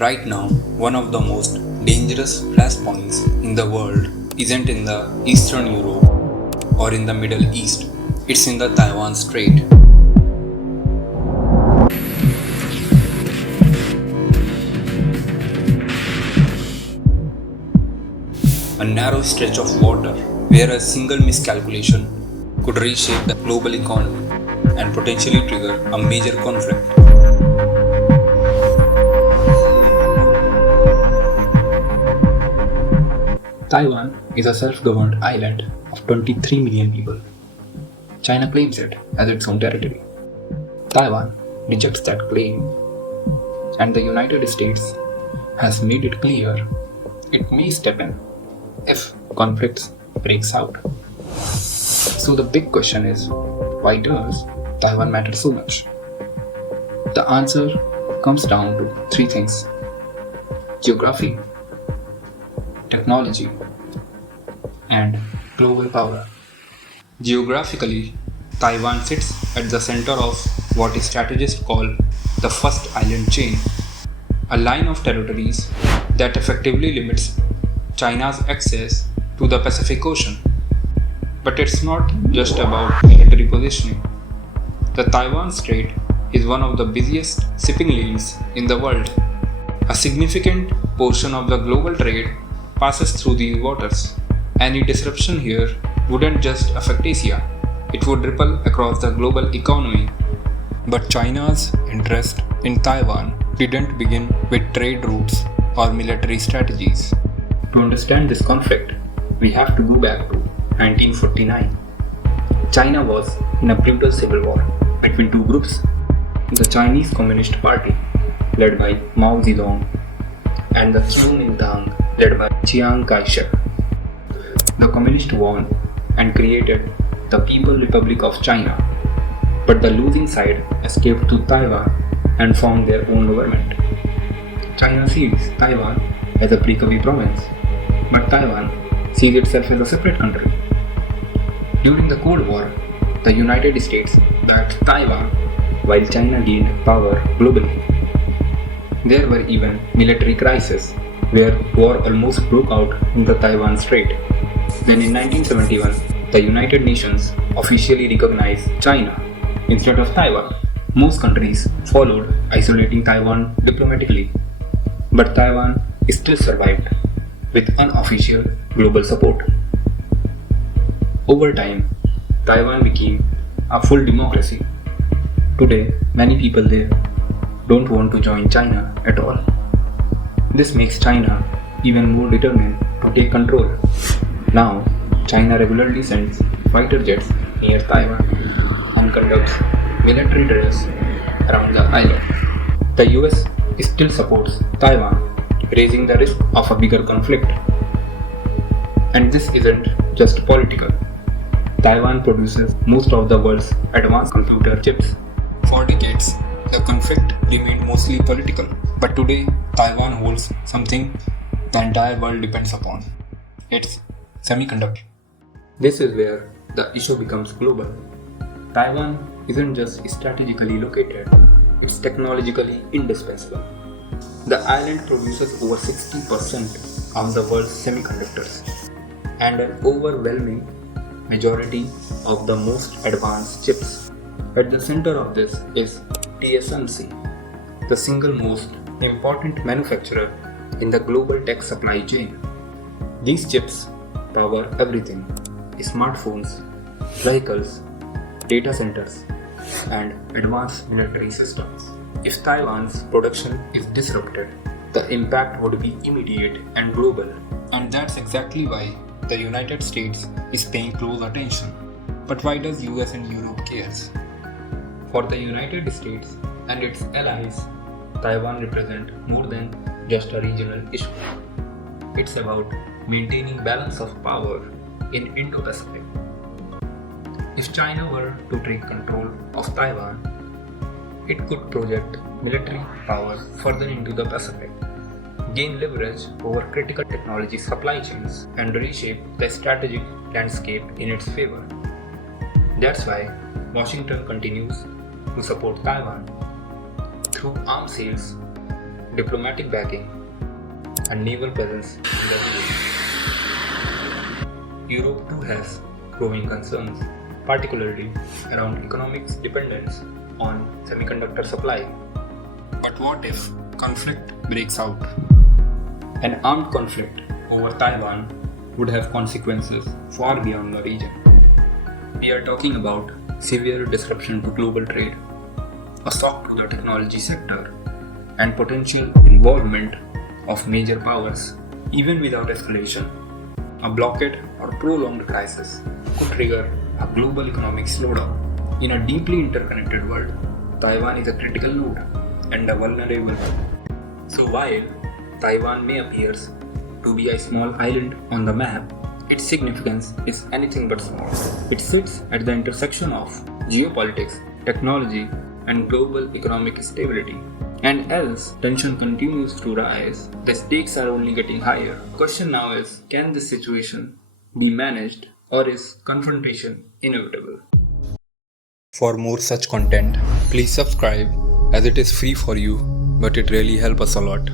Right now, one of the most dangerous flashpoints in the world isn't in the Eastern Europe or in the Middle East, it's in the Taiwan Strait. A narrow stretch of water where a single miscalculation could reshape the global economy and potentially trigger a major conflict. Taiwan is a self-governed island of 23 million people. China claims it as its own territory. Taiwan rejects that claim, and the United States has made it clear it may step in if conflicts breaks out. So the big question is, why does Taiwan matter so much? The answer comes down to three things: geography, technology, and global power. Geographically, Taiwan sits at the center of what strategists call the first island chain, a line of territories that effectively limits China's access to the Pacific Ocean. But it's not just about military positioning. The Taiwan Strait is one of the busiest shipping lanes in the world. A significant portion of the global trade passes through these waters. Any disruption here wouldn't just affect Asia, it would ripple across the global economy. But China's interest in Taiwan didn't begin with trade routes or military strategies. To understand this conflict, we have to go back to 1949. China was in a brutal civil war between two groups: the Chinese Communist Party, led by Mao Zedong, and the Kuomintang, led by Chiang Kai-shek. The Communists won and created the People's Republic of China, but the losing side escaped to Taiwan and formed their own government. China sees Taiwan as a pre-Kavi province, but Taiwan sees itself as a separate country. During the Cold War, the United States backed Taiwan while China gained power globally. There were even military crises where war almost broke out in the Taiwan Strait. Then in 1971, the United Nations officially recognized China instead of Taiwan. Most countries followed, isolating Taiwan diplomatically, but Taiwan still survived with unofficial global support. Over time, Taiwan became a full democracy. Today, many people there don't want to join China at all. This makes China even more determined to take control. Now, China regularly sends fighter jets near Taiwan and conducts military drills around the island. The US still supports Taiwan, raising the risk of a bigger conflict. And this isn't just political. Taiwan produces most of the world's advanced computer chips. For decades, the conflict remained mostly political, but today Taiwan holds something the entire world depends upon: its semiconductor. This is where the issue becomes global. Taiwan isn't just strategically located, it's technologically indispensable. The island produces over 60% of the world's semiconductors and an overwhelming majority of the most advanced chips. At the center of this is TSMC, the single most important manufacturer in the global tech supply chain. These chips power everything: smartphones, vehicles, data centers, and advanced military systems. If Taiwan's production is disrupted, the impact would be immediate and global. And that's exactly why the United States is paying close attention. But why does US and Europe cares? For the United States and its allies, Taiwan represents more than just a regional issue. It's about maintaining balance of power in Indo-Pacific. If China were to take control of Taiwan, it could project military power further into the Pacific, gain leverage over critical technology supply chains, and reshape the strategic landscape in its favor. That's why Washington continues to support Taiwan through arms sales, diplomatic backing, and naval presence in the region. Europe too has growing concerns, particularly around economic dependence on semiconductor supply. But what if conflict breaks out? An armed conflict over Taiwan would have consequences far beyond the region. We are talking about severe disruption to global trade, a shock to the technology sector, and potential involvement of major powers. Even without escalation, a blockade or prolonged crisis could trigger a global economic slowdown. In a deeply interconnected world, Taiwan is a critical node and a vulnerable one. So while Taiwan may appear to be a small island on the map, its significance is anything but small. It sits at the intersection of geopolitics, technology, and global economic stability. And as tension continues to rise, the stakes are only getting higher. The question now is, can this situation be managed, or is confrontation inevitable? For more such content, please subscribe, as it is free for you, but it really helps us a lot.